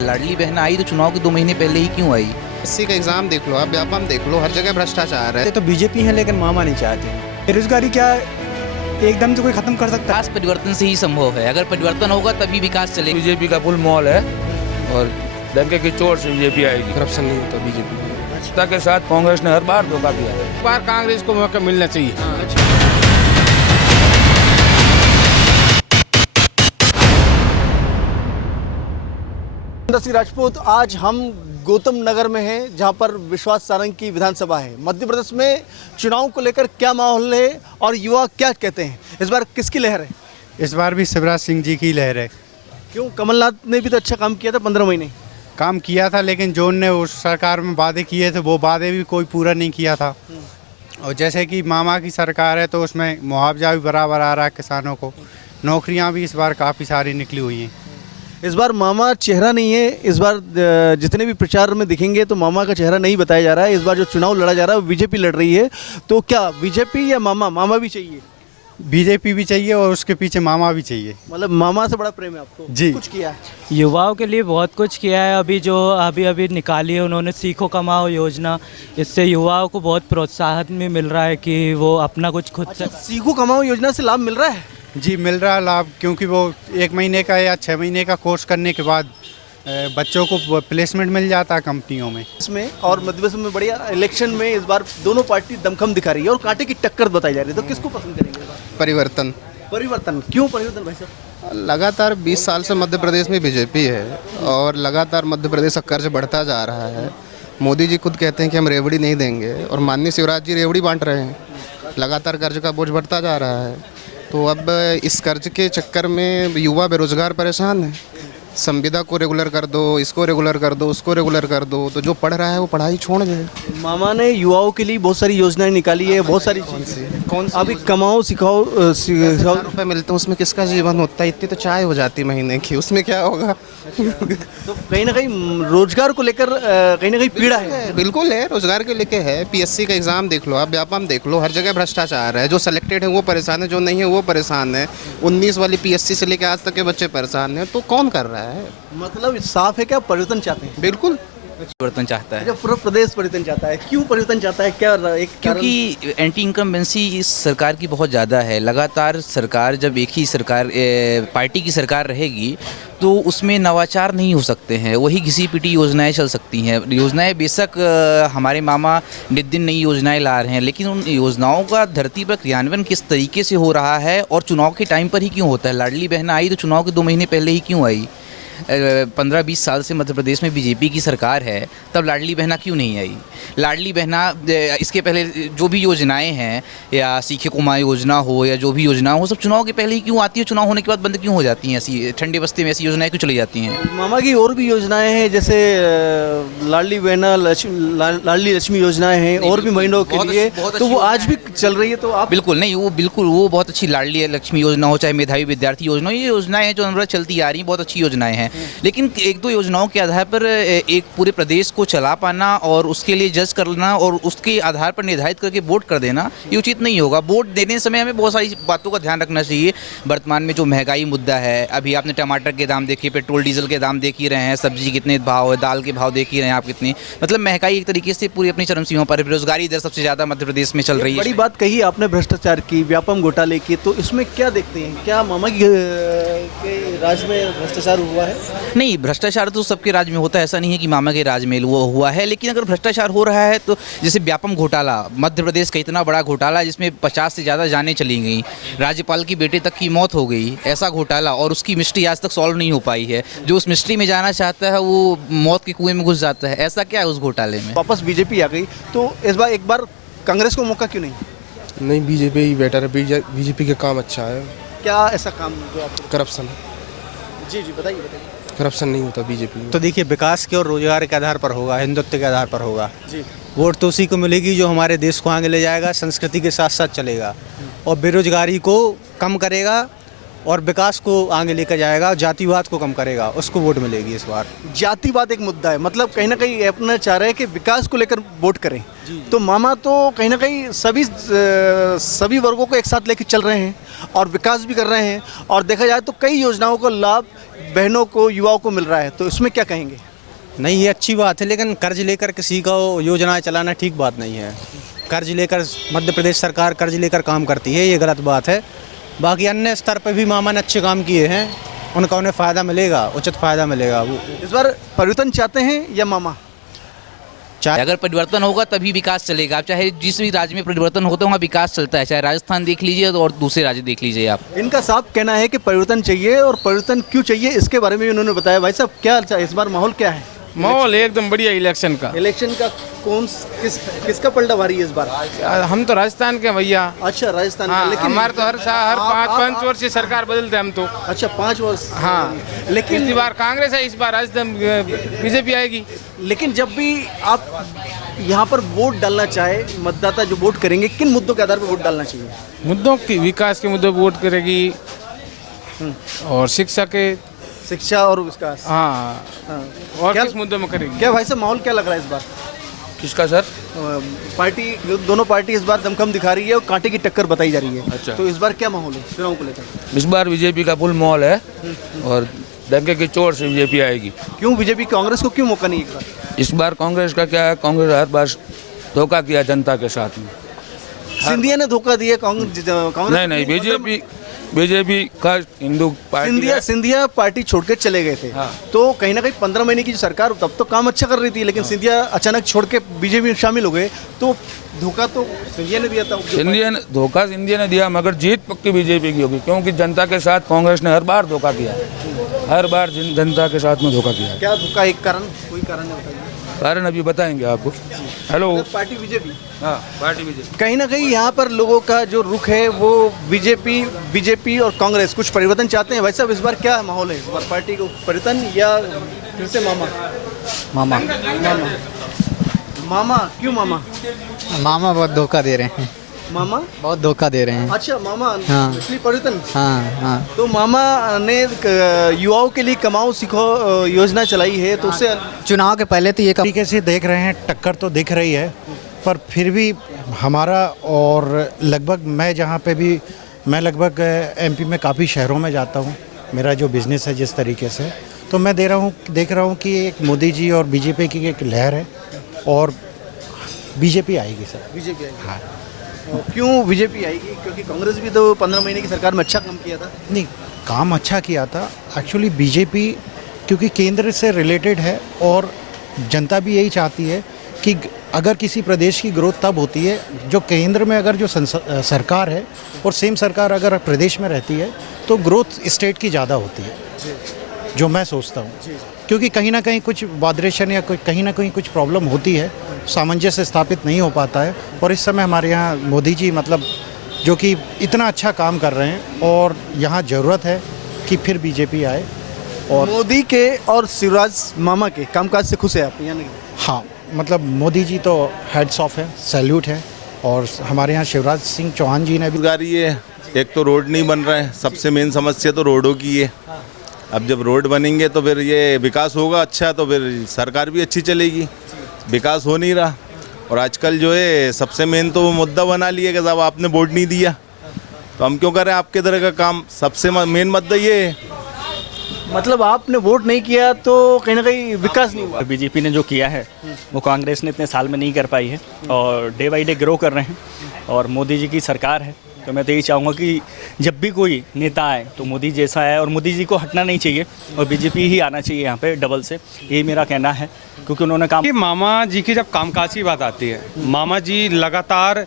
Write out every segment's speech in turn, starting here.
लाडली बहना आई तो चुनाव के 2 महीने पहले ही क्यों आई? एससी का एग्जाम देख लो, आप व्यापम देख लो, हर जगह भ्रष्टाचार है। तो बीजेपी है लेकिन मामा नहीं चाहते। बेरोजगारी क्या एकदम से कोई खत्म कर सकता है? विकास परिवर्तन से ही संभव है। अगर परिवर्तन होगा तभी विकास चलेगा। बीजेपी का फुल मॉल है और डंके की चोट से बीजेपी आएगी। करप्शन नहीं होता बीजेपी। सत्ता के साथ कांग्रेस ने हर बार धोखा दिया है। इस बार कांग्रेस को मौका मिलना चाहिए। सिंह राजपूत, आज हम गौतम नगर में हैं जहां पर विश्वास सारंग की विधानसभा है। मध्य प्रदेश में चुनाव को लेकर क्या माहौल है और युवा क्या कहते हैं? इस बार किसकी लहर है? इस बार भी शिवराज सिंह जी की लहर है। क्यों? कमलनाथ ने भी तो अच्छा काम किया था 15 महीने। काम किया था, लेकिन जो उनने उस सरकार में वादे किए थे वो वादे भी कोई पूरा नहीं किया था। और जैसे कि मामा की सरकार है तो उसमें मुआवजा भी बराबर आ रहा है किसानों को। नौकरियां भी इस बार काफ़ी सारी निकली हुई हैं। इस बार मामा चेहरा नहीं है। इस बार जितने भी प्रचार में दिखेंगे तो मामा का चेहरा नहीं बताया जा रहा है। इस बार जो चुनाव लड़ा जा रहा है वो बीजेपी लड़ रही है। तो क्या बीजेपी या मामा? मामा भी चाहिए? बीजेपी भी चाहिए और उसके पीछे मामा भी चाहिए। मतलब मामा से बड़ा प्रेम है आपको? जी। कुछ किया है? युवाओं के लिए बहुत कुछ किया है। अभी निकाली है उन्होंने सीखो कमाओ योजना। इससे युवाओं को बहुत प्रोत्साहन भी मिल रहा है कि वो अपना कुछ खुद से। सीखो कमाओ योजना से लाभ मिल रहा है? जी, मिल रहा है लाभ, क्योंकि वो 1 महीने का या 6 महीने का कोर्स करने के बाद बच्चों को प्लेसमेंट मिल जाता है कंपनियों में। इसमें और मध्य प्रदेश में बढ़िया इलेक्शन में इस बार दोनों पार्टी दमखम दिखा रही है और कांटे की टक्कर बताई जा रही है। तो किसको पसंद करेंगे इस बार? परिवर्तन। परिवर्तन क्यों परिवर्तन भाई साहब? लगातार 20 साल से मध्य प्रदेश में बीजेपी है और लगातार मध्य प्रदेश का कर्ज बढ़ता जा रहा है। मोदी जी खुद कहते हैं कि हम रेवड़ी नहीं देंगे और माननीय शिवराज जी रेवड़ी बांट रहे हैं। लगातार कर्ज का बोझ बढ़ता जा रहा है। तो अब इस कर्ज के चक्कर में युवा बेरोजगार परेशान है। संविदा को रेगुलर कर दो, इसको रेगुलर कर दो, उसको रेगुलर कर दो, तो जो पढ़ रहा है वो पढ़ाई छोड़ दे। मामा ने युवाओं के लिए बहुत सारी योजनाएं निकाली है। बहुत सारी कौन सी? अभी कमाओ सिखाओ रुपये मिलते हैं, उसमें किसका जीवन होता है? इतनी तो चाय हो जाती महीने की, उसमें क्या होगा? तो कहीं ना कहीं रोजगार को लेकर कहीं ना कहीं पीड़ा है। बिल्कुल है, रोजगार के लेके है। पीएससी का एग्जाम देख लो, आप व्यापम देख लो, हर जगह भ्रष्टाचार है। जो सेलेक्टेड है वो परेशान है, जो नहीं है वो परेशान है। 19 वाली पीएससी से लेकर आज तक के बच्चे परेशान हैं। तो कौन कर रहा है? मतलब साफ है क्या परिवर्तन चाहते हैं? बिल्कुल परिवर्तन चाहता है। जो पूरा प्रदेश परिवर्तन चाहता है। क्यों परिवर्तन चाहता है? क्या एक क्योंकि एंटी इनकम्बेंसी इस सरकार की बहुत ज़्यादा है। लगातार सरकार, जब एक ही सरकार पार्टी की सरकार रहेगी तो उसमें नवाचार नहीं हो सकते हैं। वही घिसी पिटी योजनाएं चल सकती हैं। योजनाएं बेशक हमारे मामा नित दिन नई योजनाएं ला रहे हैं, लेकिन उन योजनाओं का धरती पर क्रियान्वयन किस तरीके से हो रहा है और चुनाव के टाइम पर ही क्यों होता है? लाडली बहना आई तो चुनाव के 2 महीने पहले ही क्यों आई? 15-20 साल से मध्य प्रदेश में बीजेपी की सरकार है, तब लाडली बहना क्यों नहीं आई? लाडली बहना इसके पहले जो भी योजनाएं हैं, या सीखे कुमार योजना हो या जो भी योजना हो, सब चुनाव के पहले ही क्यों आती है? चुनाव होने के बाद बंद क्यों हो जाती हैं? ऐसी ठंडे बस्ते में ऐसी योजनाएं क्यों चली जाती हैं? मामा की और भी योजनाएं हैं, जैसे लाडली बहना लाडली लक्ष्मी योजनाएं हैं और भी महीनों के लिए, तो वो आज भी चल रही है। तो आप बिल्कुल नहीं, वो बहुत अच्छी लाडली लक्ष्मी योजना हो, चाहे मेधावी विद्यार्थी योजना हो, ये योजनाएं हैं जो अनवरत चलती आ रही हैं, बहुत अच्छी योजनाएं हैं। लेकिन 1-2 योजनाओं के आधार पर एक पूरे प्रदेश को चला पाना और उसके लिए जज करना और उसके आधार पर निर्धारित करके वोट कर देना, ये उचित नहीं होगा। वोट देने समय हमें बहुत सारी बातों का ध्यान रखना चाहिए। वर्तमान में जो महंगाई मुद्दा है, अभी आपने टमाटर के दाम देखे, पेट्रोल डीजल के दाम देख ही रहे हैं, सब्जी कितने भाव है, दाल के भाव देख ही रहे हैं आप कितनी। मतलब महंगाई एक तरीके से पूरी अपनी चरम सीमा पर। बेरोजगारी दर सबसे ज़्यादा मध्य प्रदेश में चल रही है। बड़ी बात कही आपने भ्रष्टाचार की, व्यापम घोटाले की, तो इसमें क्या देखते हैं? क्या मामा के राज में भ्रष्टाचार हुआ है? नहीं, भ्रष्टाचार तो सबके राज में होता है, ऐसा नहीं है कि मामा के राज में वो हुआ है। लेकिन अगर भ्रष्टाचार हो रहा है तो जैसे व्यापम घोटाला, मध्य प्रदेश का इतना बड़ा घोटाला जिसमें 50 से ज़्यादा जानें चली गई, राज्यपाल की बेटे तक की मौत हो गई, ऐसा घोटाला, और उसकी मिस्ट्री आज तक सॉल्व नहीं हो पाई है। जो उस मिस्ट्री में जाना चाहता है वो मौत के कुएं में घुस जाता है। ऐसा क्या है उस घोटाले में? वापस बीजेपी आ गई, तो इस बार एक बार कांग्रेस को मौका क्यों नहीं? नहीं, बीजेपी ही बेटर है। बीजेपी का काम अच्छा है। क्या ऐसा काम जो आपको? करप्शन। जी बताइए। करप्शन नहीं होता बीजेपी में। तो देखिए, विकास के और रोजगार के आधार पर होगा, हिंदुत्व के आधार पर होगा। जी। वोट तो उसी को मिलेगी जो हमारे देश को आगे ले जाएगा, संस्कृति के साथ साथ चलेगा और बेरोजगारी को कम करेगा और विकास को आगे लेकर जाएगा, जातिवाद को कम करेगा, उसको वोट मिलेगी इस बार। जातिवाद एक मुद्दा है, मतलब कहीं ना कहीं अपना चाह रहे हैं कि विकास को लेकर वोट करें। तो मामा तो कहीं ना कहीं सभी वर्गों को एक साथ लेकर चल रहे हैं और विकास भी कर रहे हैं। और देखा जाए तो कई योजनाओं का लाभ बहनों को, युवाओं को मिल रहा है, तो इसमें क्या कहेंगे? नहीं, ये अच्छी बात है, लेकिन कर्ज लेकर किसी को योजनाएं चलाना ठीक बात नहीं है। कर्ज लेकर मध्य प्रदेश सरकार कर्ज लेकर काम करती है, ये गलत बात है। बाकी अन्य स्तर पर भी मामा ने अच्छे काम किए हैं, उनका उन्हें फ़ायदा मिलेगा, उचित फ़ायदा मिलेगा। वो इस बार परिवर्तन चाहते हैं या मामा? अगर परिवर्तन होगा तभी विकास चलेगा। आप चाहे जिस भी राज्य में परिवर्तन होता है वहाँ विकास चलता है, चाहे राजस्थान देख लीजिए और दूसरे राज्य देख लीजिए आप। इनका साफ कहना है कि परिवर्तन चाहिए, और परिवर्तन क्यों चाहिए इसके बारे में भी उन्होंने बताया। भाई साहब, क्या इस बार माहौल क्या है? माहौल एकदम बढ़िया इलेक्शन का। इलेक्शन का किसका पलटा भारी है इस बार? हम तो राजस्थान के भैया। अच्छा, राजस्थान का। हाँ, लेकिन हमारे तो हर 5 वर्ष से सरकार बदलते हम तो। अच्छा, 5 वर्ष। हाँ, लेकिन इस बार कांग्रेस है, इस बार राजस्थान बीजेपी आएगी। लेकिन जब भी आप यहाँ पर वोट डालना चाहे, मतदाता जो वोट करेंगे, किन मुद्दों के आधार पर वोट डालना चाहिए? मुद्दों की, विकास के मुद्दों पर वोट करेगी और शिक्षा और विकास। हाँ। और क्या- किस मुद्दों में करेगी? क्या भाई साहब, माहौल क्या लग रहा है इस बार? किसका सर? पार्टी, दोनों पार्टी इस बार दमखम दिखा रही है और कांटे की टक्कर बताई जा रही है। अच्छा। तो इस बार क्या माहौल है चुनाव को लेकर? इस बार बीजेपी का फुल माहौल है और डंके की चोट से बीजेपी आएगी। क्यों बीजेपी, कांग्रेस को क्यों मौका नहीं है? इस बार कांग्रेस का क्या है, कांग्रेस हर बार धोखा किया जनता के साथ में। सिंधिया ने धोखा दिया कांग्रेस? नहीं, बीजेपी का हिंदू पार्टी है। सिंधिया पार्टी छोड़कर चले गए थे। हाँ। तो कहीं ना कहीं 15 महीने की जो सरकार, तब तो काम अच्छा कर रही थी, लेकिन सिंधिया अचानक छोड़ के बीजेपी में शामिल हो गए, तो धोखा तो सिंधिया ने दिया था। सिंधिया ने दिया, मगर जीत पक्की बीजेपी की होगी, क्योंकि जनता के साथ कांग्रेस ने हर बार धोखा किया है। हर बार जनता के साथ में धोखा किया है। क्या धोखा? एक कारण, कोई कारण नहीं बताइए। कारण अभी बताएंगे आपको। हेलो। Party BJP. हाँ, पार्टी बीजेपी। कहीं ना कहीं यहाँ पर लोगों का जो रुख है वो बीजेपी और कांग्रेस कुछ परिवर्तन चाहते हैं। भाई साहब, इस बार क्या माहौल है? इस बार पार्टी को परिवर्तन या फिर से मामा? मामा मामा क्यों मामा? मामा बहुत धोखा दे रहे हैं, मामा बहुत धोखा दे रहे हैं। अच्छा, मामा हाँ। इसलिए परिवर्तन। हाँ। तो मामा ने युवाओं के लिए कमाओ सीखो योजना चलाई है, तो उससे चुनाव के पहले तो ये तरीके से देख रहे हैं, टक्कर तो दिख रही है, पर फिर भी हमारा, और लगभग मैं लगभग एमपी में काफ़ी शहरों में जाता हूँ, मेरा जो बिज़नेस है जिस तरीके से, तो मैं देख रहा हूँ कि एक मोदी जी और बीजेपी की एक लहर है और बीजेपी आएगी सर। बीजेपी आएगी। हाँ। क्यों बीजेपी आएगी? क्योंकि कांग्रेस भी तो 15 महीने की सरकार में अच्छा काम किया था। नहीं, काम अच्छा किया था एक्चुअली बीजेपी, क्योंकि केंद्र से रिलेटेड है और जनता भी यही चाहती है कि अगर किसी प्रदेश की ग्रोथ तब होती है, जो केंद्र में अगर जो सरकार है और सेम सरकार अगर प्रदेश में रहती है तो ग्रोथ स्टेट की ज़्यादा होती है, जो मैं सोचता हूँ। क्योंकि कहीं ना कहीं कुछ वादरेशन या कहीं ना कहीं कुछ प्रॉब्लम होती है, सामंजस्य स्थापित नहीं हो पाता है, और इस समय हमारे यहाँ मोदी जी मतलब जो कि इतना अच्छा काम कर रहे हैं, और यहाँ ज़रूरत है कि फिर बीजेपी आए। और मोदी के और शिवराज मामा के कामकाज से खुश है आप? या नहीं? हाँ, मतलब मोदी जी तो हेड्स ऑफ है, सैल्यूट है, और हमारे यहाँ शिवराज सिंह चौहान जी ने भी। रोजगारी है, एक तो रोड नहीं बन रहा है, सबसे मेन समस्या तो रोडों की है। अब जब रोड बनेंगे तो फिर ये विकास होगा अच्छा, तो फिर सरकार भी अच्छी चलेगी। विकास हो नहीं रहा, और आजकल जो है सबसे मेन तो वो मुद्दा बना लिया कि साहब आपने वोट नहीं दिया तो हम क्यों करें आपके तरह का काम। सबसे मेन मुद्दा ये है। मतलब आपने वोट नहीं किया तो कहीं ना कहीं विकास नहीं हुआ। बीजेपी ने जो किया है वो कांग्रेस ने इतने साल में नहीं कर पाई है, और डे बाई डे ग्रो कर रहे हैं, और मोदी जी की सरकार है। तो मैं तो यही चाहूँगा कि जब भी कोई नेता आए तो मोदी जैसा है, और मोदी जी को हटना नहीं चाहिए और बीजेपी ही आना चाहिए यहाँ पे डबल से, यही मेरा कहना है, क्योंकि उन्होंने काम। कि मामा जी की जब कामकाज की बात आती है, मामा जी लगातार,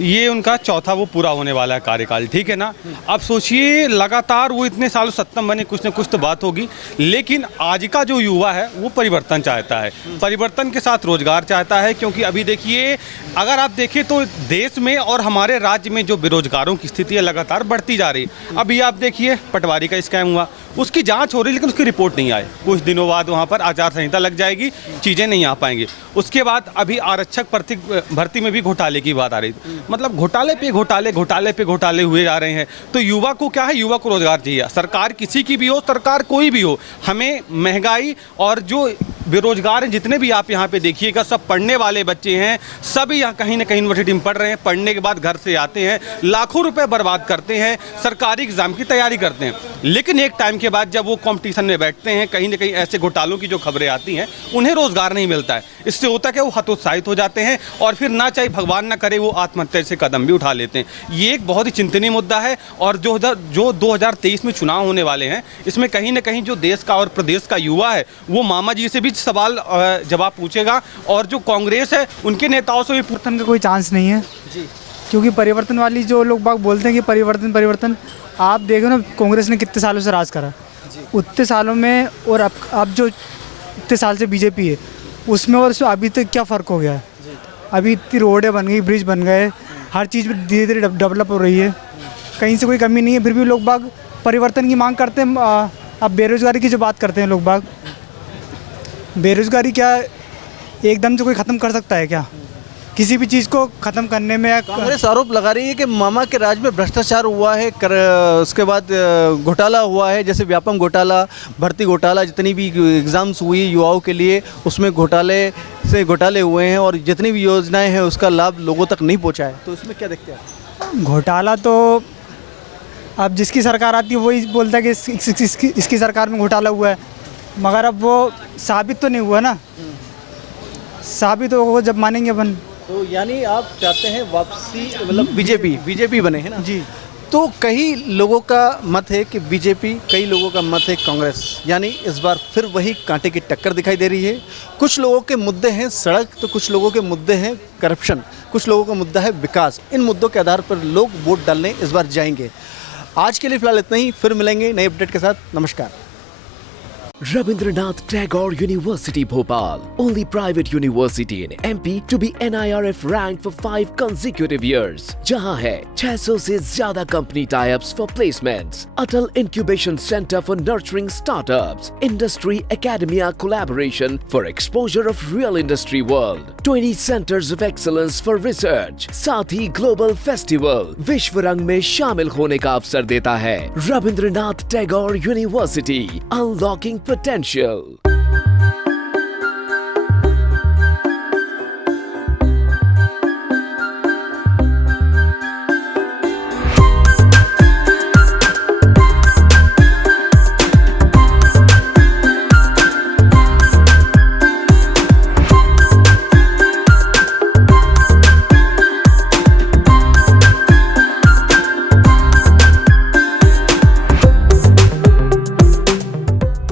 ये उनका चौथा वो पूरा होने वाला है कार्यकाल, ठीक है ना। अब सोचिए लगातार वो इतने सालों सत्ता बने, कुछ न कुछ तो बात होगी, लेकिन आज का जो युवा है वो परिवर्तन चाहता है, परिवर्तन के साथ रोजगार चाहता है। क्योंकि अभी देखिए, अगर आप देखें तो देश में और हमारे राज्य में जो बेरोजगारों की स्थिति है लगातार बढ़ती जा रही है। अभी आप देखिए पटवारी का स्कैम हुआ, उसकी जांच हो रही, लेकिन उसकी रिपोर्ट नहीं आई। कुछ दिनों बाद वहाँ पर आचार संहिता लग जाएगी, चीज़ें नहीं आ पाएंगी। उसके बाद अभी आरक्षक भर्ती में भी घोटाले की बात आ रही थी। मतलब घोटाले पे घोटाले हुए जा रहे हैं। तो युवा को क्या है, युवा को रोजगार चाहिए। सरकार किसी की भी हो, सरकार कोई भी हो, हमें महंगाई और जो बेरोजगार हैं जितने भी आप यहाँ पे देखिएगा, सब पढ़ने वाले बच्चे हैं, सभी यहाँ कहीं ना कहीं यूनिवर्सिटी में पढ़ रहे हैं, पढ़ने के बाद घर से आते हैं, लाखों रुपए बर्बाद करते हैं, सरकारी एग्जाम की तैयारी करते हैं, लेकिन एक टाइम के बाद जब वो कंपटीशन में बैठते हैं, कहीं ना कहीं ऐसे घोटालों की जो खबरें आती हैं, उन्हें रोजगार नहीं मिलता है। इससे होता है कि वो हतोत्साहित हो जाते हैं और फिर ना चाहे भगवान ना करे वो आत्महत्या से कदम भी उठा लेते हैं। ये एक बहुत ही चिंतनीय मुद्दा है और जो 2023 में चुनाव होने वाले हैं, इसमें कहीं ना कहीं जो देश का और प्रदेश का युवा है वो मामा जी से भी सवाल जवाब पूछेगा और जो कांग्रेस है उनके नेताओं से भी परिवर्तन का कोई चांस नहीं है जी, क्योंकि परिवर्तन वाली जो लोग बाग बोलते हैं कि परिवर्तन परिवर्तन, आप देखो ना कांग्रेस ने कितने सालों से राज करा, उतने सालों में, और अब जो इतने साल से बीजेपी है उसमें और अभी तक क्या फ़र्क हो गया है। अभी इतनी रोडें बन गई, ब्रिज बन गए, हर चीज़ धीरे धीरे डेवलप हो रही है, कहीं से कोई कमी नहीं है, फिर भी लोग बाग परिवर्तन की मांग करते हैं। अब बेरोज़गारी की जो बात करते हैं लोग बाग, बेरोज़गारी क्या एकदम से कोई ख़त्म कर सकता है क्या? किसी भी चीज़ को ख़त्म करने में कांग्रेस आरोप लगा रही है कि मामा के राज में भ्रष्टाचार हुआ है, उसके बाद घोटाला हुआ है, जैसे व्यापम घोटाला, भर्ती घोटाला, जितनी भी एग्ज़ाम्स हुई युवाओं के लिए उसमें घोटाले हुए हैं और जितनी भी योजनाएं हैं उसका लाभ लोगों तक नहीं पहुंचा है। तो इसमें क्या देखते हैं? घोटाला तो अब जिसकी सरकार आती है वही बोलता है कि इसकी सरकार में घोटाला हुआ है, मगर अब वो साबित तो नहीं हुआ ना, साबित होगा जब मानेंगे अपन। तो यानी आप चाहते हैं वापसी, मतलब बीजेपी बने हैं ना जी। तो कई लोगों का मत है कि बीजेपी, कई लोगों का मत है कांग्रेस, यानी इस बार फिर वही कांटे की टक्कर दिखाई दे रही है। कुछ लोगों के मुद्दे हैं सड़क, तो कुछ लोगों के मुद्दे हैं करप्शन, कुछ लोगों का मुद्दा है विकास। इन मुद्दों के आधार पर लोग वोट डालने इस बार जाएंगे। आज के लिए फिलहाल इतना ही, फिर मिलेंगे नए अपडेट के साथ। नमस्कार। Rabindranath Tagore University Bhopal, only private university in MP to be NIRF ranked for 5 consecutive years. जहां है 600 से ज्यादा company tie-ups for placements, Atal Incubation Center for nurturing startups, Industry Academia collaboration for exposure of real industry world, 20 centers of excellence for research, साथ ही Global Festival विश्व रंग में शामिल होने का अवसर देता है। Rabindranath Tagore University, unlocking potential.